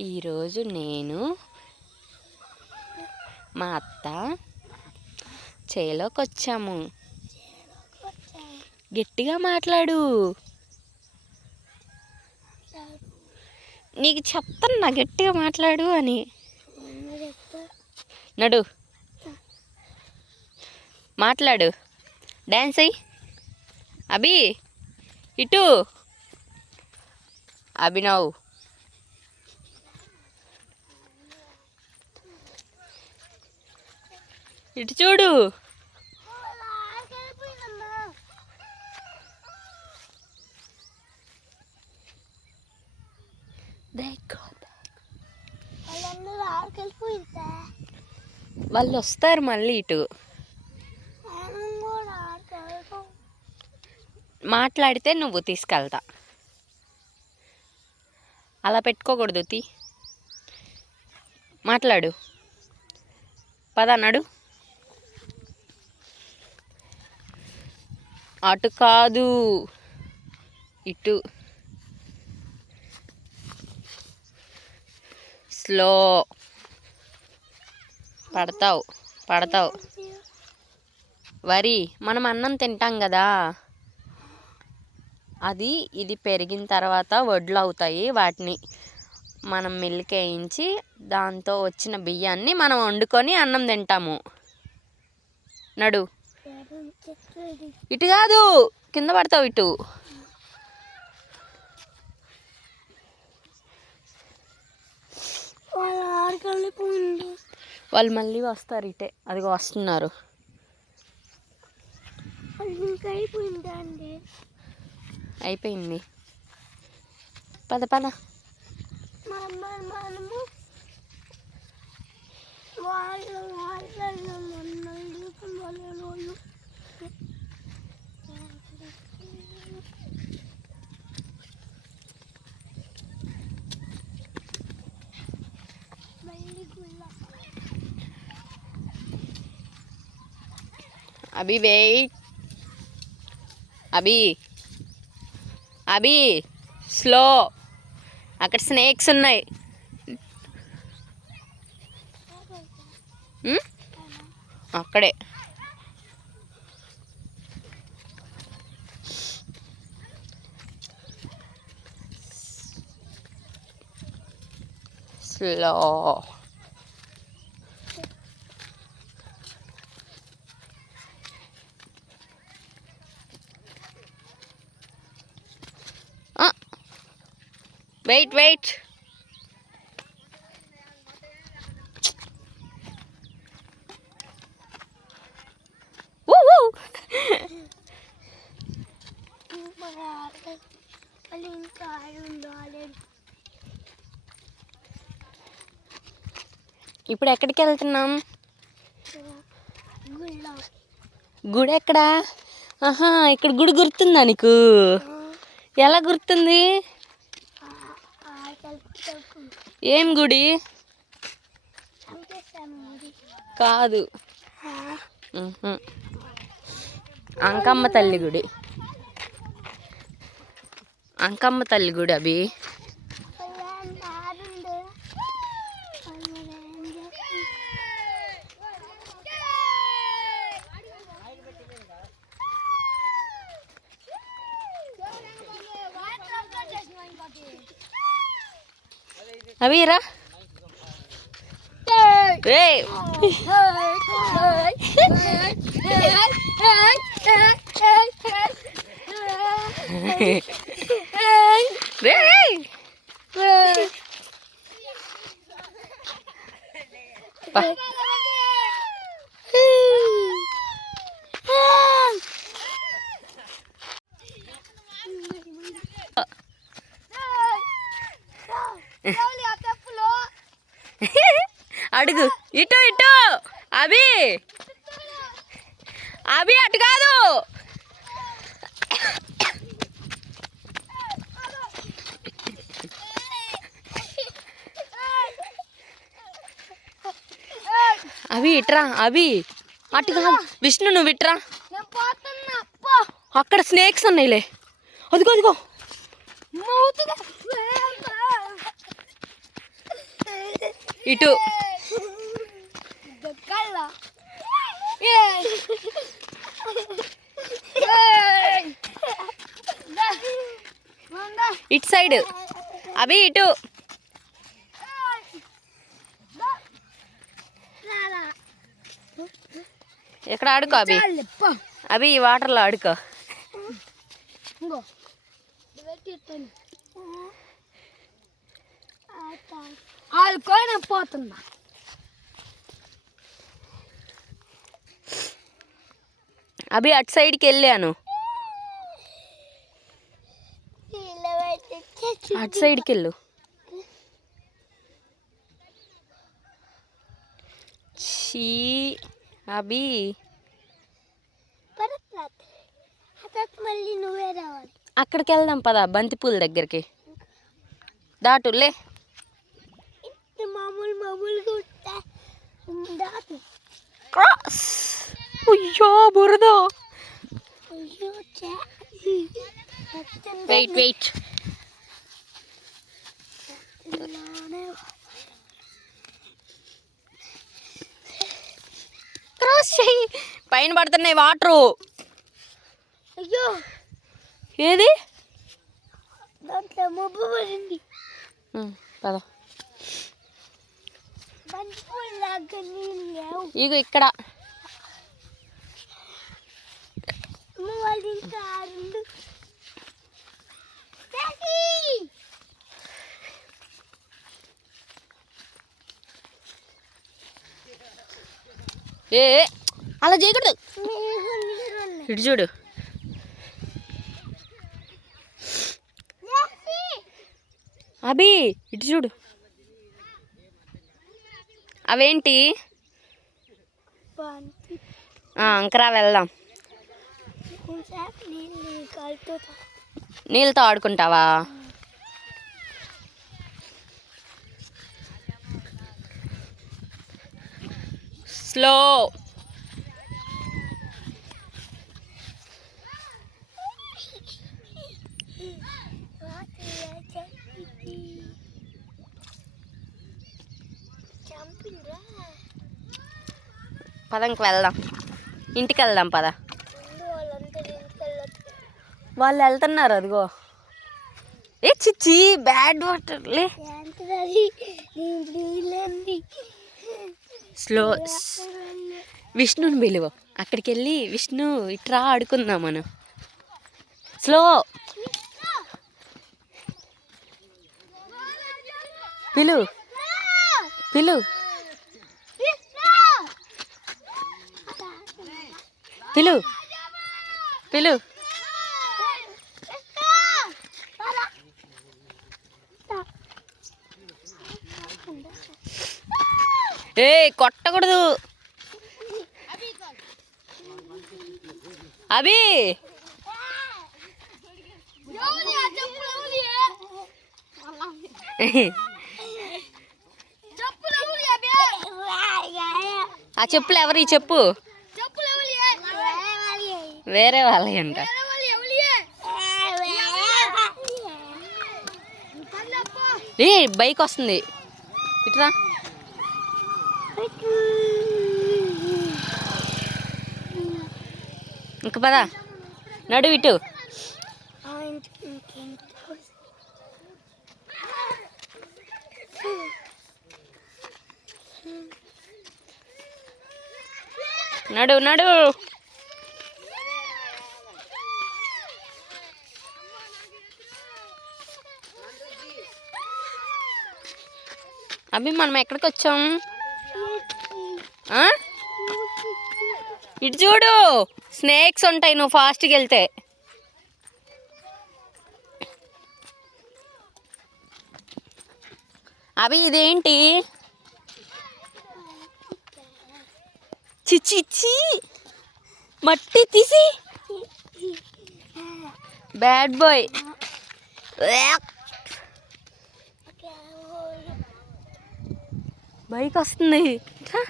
ఈరోజు నేను మా అత్త చేలోకి వచ్చాము గట్టిగా మాట్లాడు. నీకు చెప్తున్నా గట్టిగా మాట్లాడు అని. నడు. మాట్లాడు. డ్యాన్స్ అయ్యి అభి. ఇటు. అభినవ్. ఇటు చూడు. వాళ్ళు వస్తారు మళ్ళీ ఇటు. మాట్లాడితే నువ్వు తీసుకెళ్తా. అలా పెట్టుకోకూడదు తీ. మాట్లాడు. పద నడు. అటు కాదు. ఇటు. స్లో. పడతావు పడతావు. వరి మనం అన్నం తింటాం కదా. అది ఇది పెరిగిన తర్వాత వడ్లు అవుతాయి వాటిని. మనం మిల్క్ వేయించి దాంతో వచ్చిన బియ్యాన్ని మనం వండుకొని అన్నం తింటాము. నడు. ఇటు కాదు కింద పడతావు ఇటు. వాళ్ళు మళ్ళీ వస్తారు ఇటే అదిగో వస్తున్నారు. అయిపోయిందా పద పద. మనం మనం- మనము వాళ్ళు వాళ్ళు మొన్న వాళ్ళు మళ్ళీ గుళ్ళ అభి వెయిట్ అభి అభి స్లో అక్కడ స్నేక్స్ ఉన్నాయి. Hmm? అక్కడే. స్లో వెయిట్ వెయిట్ ఇప్పుడు ఎక్కడికి వెళ్తున్నాం? గుడి ఎక్కడా? ఆహా ఇక్కడ గుడి గుర్తుందా నీకు? ఎలా గుర్తుంది? ఏం గుడి? కాదు. అంకమ్మ తల్లి గుడి. అంకమ్మ తల్లి గుడి అభి ఆడుండు వాళ్ళు ఏం చేస్తారు అవి రా ఏయ్. రేయ్. పా. అడుగు ఇటు ఇటు అభి అభి అటు కాదు అవి ఇట్రా అవి. అటు కాదు. విష్ణు నువ్వు ఇట్రా. అక్కడ స్నేక్స్ ఉన్నాయిలే. అదిగో అదిగో. ఇటు. ఇటు సైడ్. అభి ఇటు. ఎక్కడ ఆడుకో అభి. అభి ఈ వాటర్లో ఆడుకో. ఆడుకొని పోతున్నా. అభి అటు సైడ్కి వెళ్ళాను అటు సైడ్కి వెళ్ళు. చీ. అభి మళ్ళీ నువ్వే రావాలి. అక్కడికి వెళ్దాం పదా బంతిపూల దగ్గరికి. దాటులే మామూలు మామూలుగా ఉంటా. దాటు. క్రాస్. అయ్యో బురద. Wait wait. క్రాస్ చెయ్యి పైన పడుతున్నాయి వాటరు. అయ్యో. ఏది? దాంట్లో మబ్బు పడింది. పద. ఇగో ఇక్కడ. ఇంకా ఏ అలా చేయకూడదు. ఇటు చూడు! అభి ఇటు చూడు. అవేంటి? అంకరా వెళ్దాం. నీళ్ళతో ఆడుకుంటావా? స్లో చంపిండ్రా పదంకి వెళ్దాం. ఇంటికి వెళ్దాం పద. వాళ్ళు వెళ్తున్నారు అదిగో. ఏ చిచ్చి బ్యాడ్ వాటర్లే స్లో విష్ణుని పిలువు. అక్కడికి వెళ్ళి విష్ణు ఇట్రా ఆడుకుందాం మనం. స్లో. పిలు. పిలు. పిలు. పిలు. ఏ కొట్టకూడదు. అభి. ఆ చెప్పులు ఎవరి? చెప్పు. వేరే వాళ్ళవి అంట. ఏ బైక్ వస్తుంది. ఇట్రా ఇంక పదా. నడు ఇటు. నడు నడు. అభి మనం ఎక్కడికి వచ్చాం? ఇటు చూడు. స్నేక్స్ ఉంటాయి నువ్వు ఫాస్ట్కి వెళ్తే. అవి ఇదేంటి? చిచ్చిచ్చి మట్టి తీసి. బ్యాడ్ బాయ్ బైక్ వస్తుంది. ఇట్రా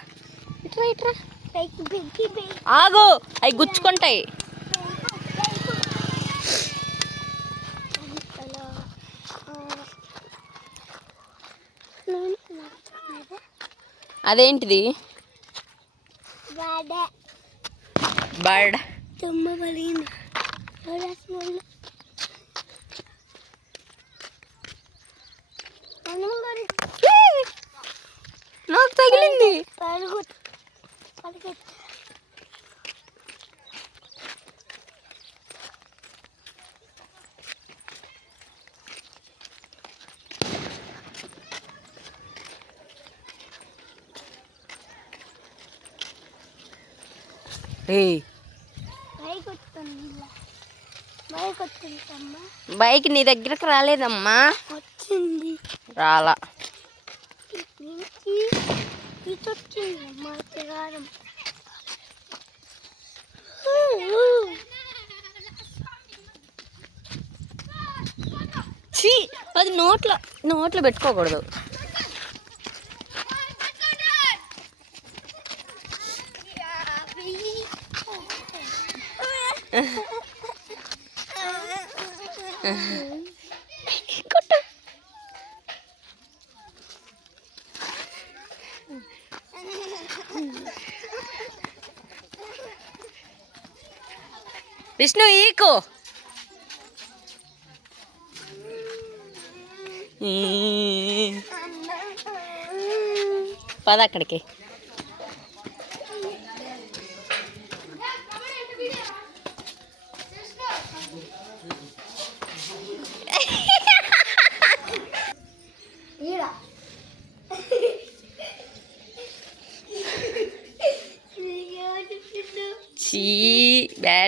ఇట్రా ఇట్రా. ఆగు అవి గుచ్చుకుంటాయి. అదేంటిది? బర్డ్. నాకు తగిలింది. బైక్ నీ దగ్గరకు రాలేదమ్మా. వచ్చింది. రాలా. ఛీ అది నోట్లో నోట్లో పెట్టుకోకూడదు. కొట్టు విష్ణు ఈకు. పద అక్కడికి.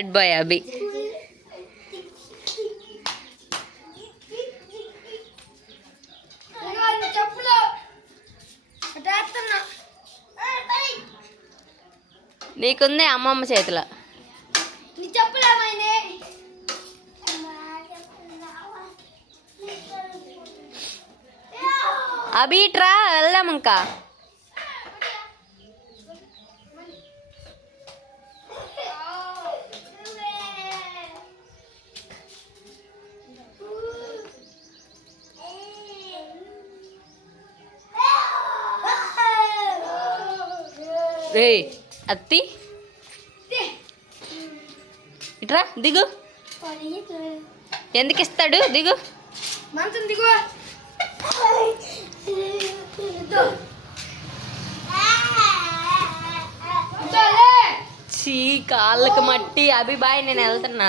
బ్యాడ్ బాయ్ అభి నీకుంది అమ్మమ్మ చేతిలో. నీ అభి ట్రా వెళ్దాం ఇంకా. రే అత్తి. ఇట్రా దిగు. ఎందుకు ఇస్తాడు? దిగు. మంచం దిగు. చీ కాళ్ళకి మట్టి. అభి బాయ్ నేను వెళ్తున్నా.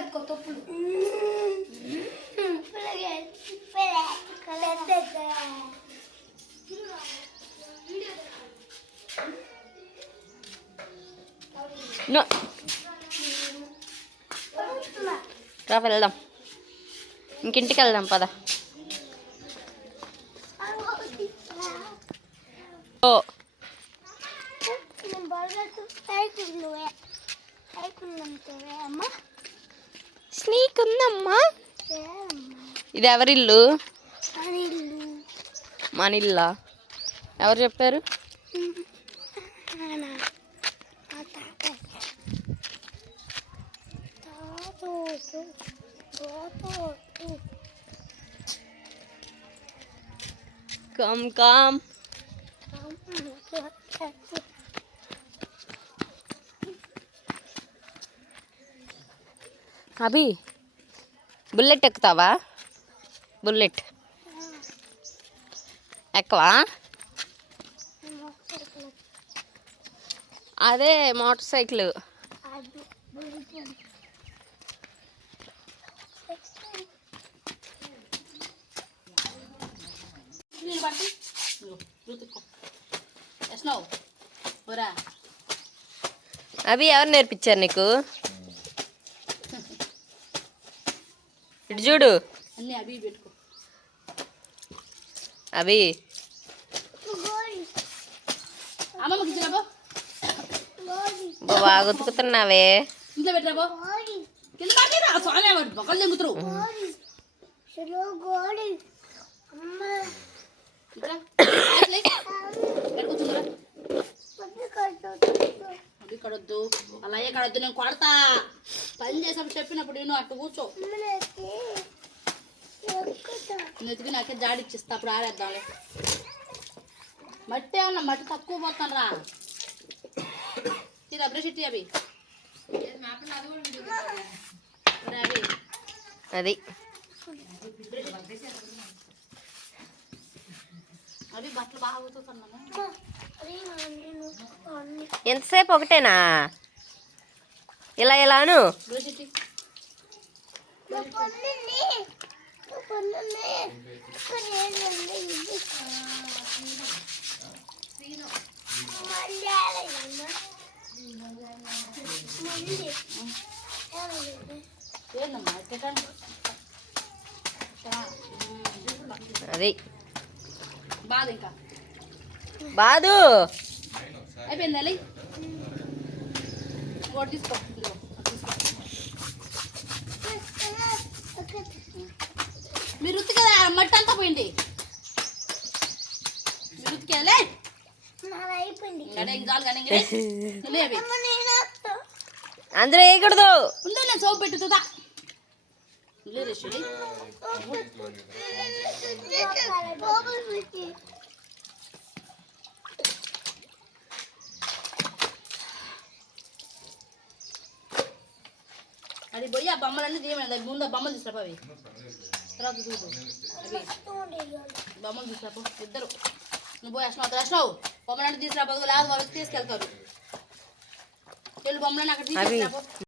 ఎత్తుకో తప్పులు రా వెళ్దాం. ఇంకింటికి వెళ్దాం పద. ఉందమ్మా. ఇది ఎవరిల్లు? మన ఇల్లా ఎవరు చెప్పారు? Come come. అభి బుల్లెట్ ఎక్కుతావా? బుల్లెట్. ఎక్కవా? అదే మోటార్ సైకిల్. అవి ఎవరు నేర్పించారు నీకు? ఇటు చూడు. అన్నీ అవి బాగా ఉతుకుతున్నావే ఇంట్లో ఇక్కడ అది కడొద్దు అలాగే కడొద్దు నేను కొడతా. పని చేసినప్పుడు చెప్పినప్పుడు నేను అట్టు కూర్చో. ఎతికి నాకే జాడిచ్చిస్తా అప్పుడు ఆరేద్దాంలే. మట్టి ఏమన్నా మట్టి తక్కువ పోతాను రా తీరా బ్రష్ ఇట్టి అవి. అది. అవి బట్టలు బాగా ఉతుకుతున్నాను. అది నేను అన్ని ఎంతసేపు ఒకటేనా? ఇలా ఇలాను అది. బాధ ఇంకా. బాదు. అయిపోయింది తీసుకో. మీరు ఉత్తి కదా మట్టి అంతా పోయింది. మీరు. అందులో వేయకూడదు. ఉండు నేను సోపు పెట్టుతుందా అది పోయి ఆ బొమ్మలన్నీ తీయమని ముందు ఆ బొమ్మలు తీసుకురా అవి తర్వాత అవి బొమ్మలు తీసుకురాపో ఇద్దరు. నువ్వు పోయి అసలు అసలు బొమ్మలన్నీ తీసుకురాపో లేదు వాళ్ళు తీసుకెళ్తారు. వీళ్ళు బొమ్మలన్నీ అక్కడ అవి తీసుకెళ్ళిరాపో